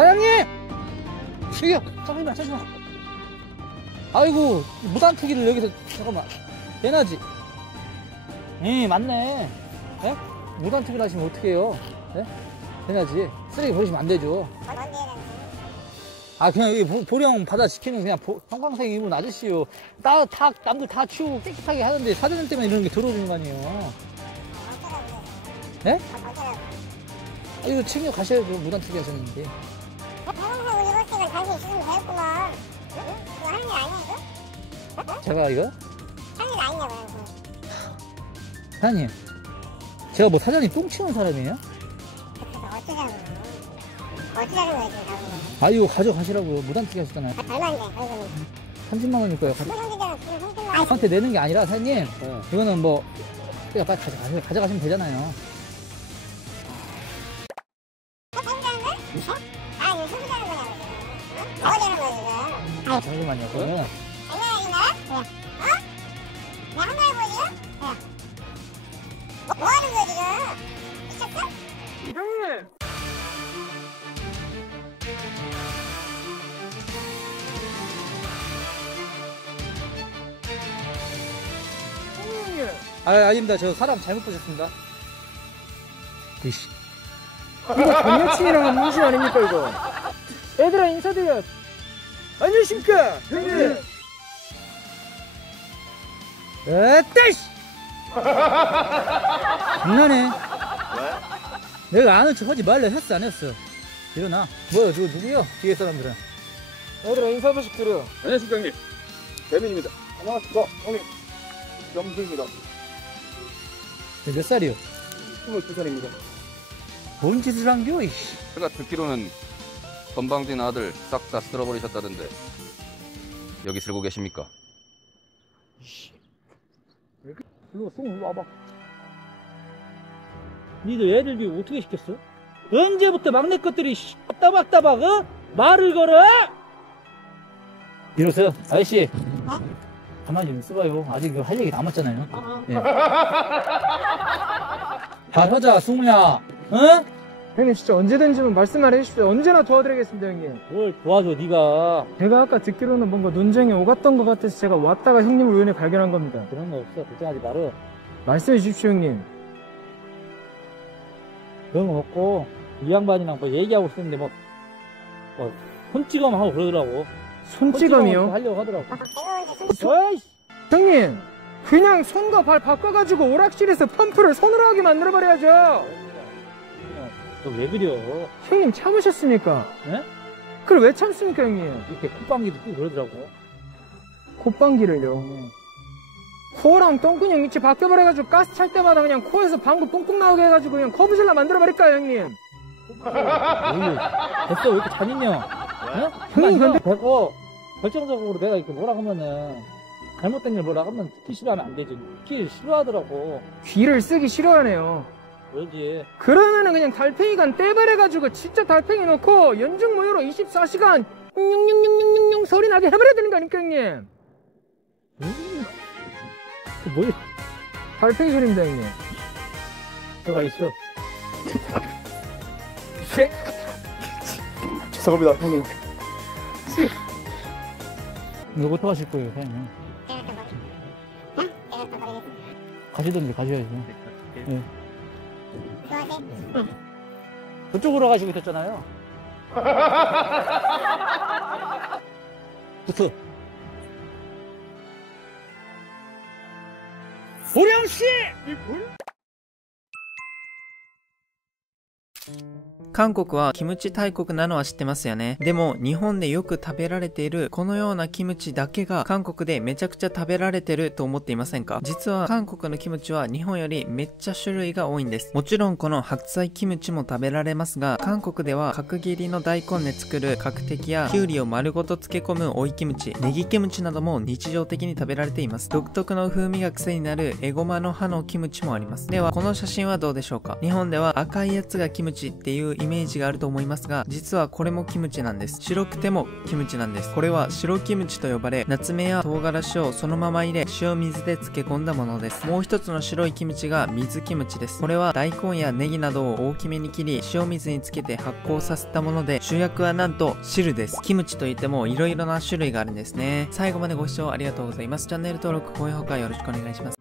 사장님! 저기요! 잠깐만. 아이고, 무단투기를 여기서, 잠깐만. 대낮이. 맞네. 예? 무단투기를 하시면 어떡해요? 예? 대낮이. 쓰레기 버리시면 안 되죠. 아, 그냥 여기 보령 바다 지키는 그냥 형광색 입은 아저씨요. 남들 다 치우고 깨끗하게 하는데 사장님 때문에 이런 게 들어오는 거 아니에요. 예? 아, 이거 챙겨 가셔야죠. 무단투기 하셨는데. 형광색 옷 입었으니까 당신 있으면 되겠구만. 이거 하는 일 아니야, 이거? 제가 이거? 하는 일 아니냐고. 사장님, 제가 뭐 사장님 똥 치우는 사람이에요? 어쩌자는 거야, 지금 나오는 거. 아, 이거 가져가시라고요. 무단투기 하셨잖아요. 얼마인데, 벌금이? 30만 원일 거예요. 소송기자는 지금 30만 원. 저한테 내는 게 아니라 사장님, 이거는 뭐 빨리 가져가시면 되잖아요. 소송기자는 거야? 아, 이거 소송기자는 거냐고, 지금. 뭐하자는 거야, 지금. 아, 잠시만요. 그러면 장난아니냐? 어? 내가 한 말 보지? 뭐 하는 거야, 지금? 미쳤어? 형님! 아닙니다. 저 사람 잘못 보셨습니다. 이씨. 이거 전 여친이랑 문신 아닙니까, 이거? 얘들아, 인사드려! 안녕하십니까, 형님! 에따이씨! 장난해. 내가 아는 척 하지 말라 했어, 안 했어? 일어나. 뭐야, 저거 누구야? 뒤에 사람들은. 얘들아, 인사 한 번씩 드려. 안녕하십니까 형님, 대민입니다. 안녕하십니까, 형님. 영수입니다. 몇 살이요? 22살입니다. 뭔 짓을 한겨, 이씨. 제가 듣기로는 건방진 아들 싹 다 쓸어버리셨다던데 여기 쓸고 계십니까? 일로 와봐. 니들 애들 어떻게 시켰어? 언제부터 막내 것들이 따박따박 말을 걸어? 이러세요. 아저씨. 가만히 좀 있어봐요. 아직 할 얘기 남았잖아요. 예. 잘하자, 승우야. 응? 형님, 진짜 언제든지 말씀만 해주십시오. 언제나 도와드리겠습니다, 형님. 뭘 도와줘, 네가. 제가 아까 듣기로는 뭔가 논쟁이 오갔던 것 같아서 제가 왔다가 형님을 우연히 발견한 겁니다. 그런 거 없어. 걱정하지 말어. 말씀해 주십시오, 형님. 그런 거 먹고 이 양반이랑 뭐 얘기하고 있었는데 손찌검 하고 그러더라고. 손찌검이요? 하려고 하더라고. 어이씨! 형님! 그냥 손과 발 바꿔가지고 오락실에서 펌프를 손으로 하게 만들어버려야죠! 너 왜 그려? 형님 참으셨습니까? 네? 그걸 왜 참습니까, 형님? 이렇게 콧방귀도 끼고 그러더라고. 콧방귀를요? 코랑 똥근육 위치 바뀌어버려가지고 가스 찰 때마다 그냥 코에서 방구 뽕뽕 나오게 해가지고 그냥 커브질라 만들어버릴까요, 형님? 됐어, 왜 이렇게 잔인냐? 어? 형님, 근데 되고 결정적으로 내가 이렇게 뭐라 하면은 잘못된 일 뭐라 하면 듣기 싫어하면 안 되지. 듣기 싫어하더라고. 귀를 쓰기 싫어하네요. 그러지. 그러면은 그냥 달팽이관 떼버려가지고 진짜 달팽이 넣고 연중 무휴로 24시간 웅웅웅웅웅웅 소리 나게 해버려야 되는 거 아닙니까, 형님? 뭐야? 달팽이 소리입니다, 형님. 들어가 있어. 죄송합니다, 형님. 이거 어떻게 하실 거예요, 사장님? 가시던데 가셔야죠. 네. 그쪽으로 가시고 있었잖아요. 붙어. 보령씨! 韓国はキムチ大国なのは知ってますよね。でも日本でよく食べられているこのようなキムチだけが韓国でめちゃくちゃ食べられてると思っていませんか？実は韓国のキムチは日本よりめっちゃ種類が多いんです。もちろんこの白菜キムチも食べられますが、韓国では角切りの大根で作る角的やキュウリを丸ごと漬け込む追いキムチ、ネギキムチなども日常的に食べられています。独特の風味が癖になるエゴマの葉のキムチもあります。ではこの写真はどうでしょうか？日本では赤いやつがキムチチっていうイメージがあると思いますが、実はこれもキムチなんです。白くてもキムチなんです。これは白キムチと呼ばれ、ナツメや唐辛子をそのまま入れ、塩水で漬け込んだものです。もう一つの白いキムチが水キムチです。これは大根やネギなどを大きめに切り、塩水につけて発酵させたもので、主役はなんと汁です。キムチといっても色々な種類があるんですね。最後までご視聴ありがとうございます。チャンネル登録、高評価よろしくお願いします。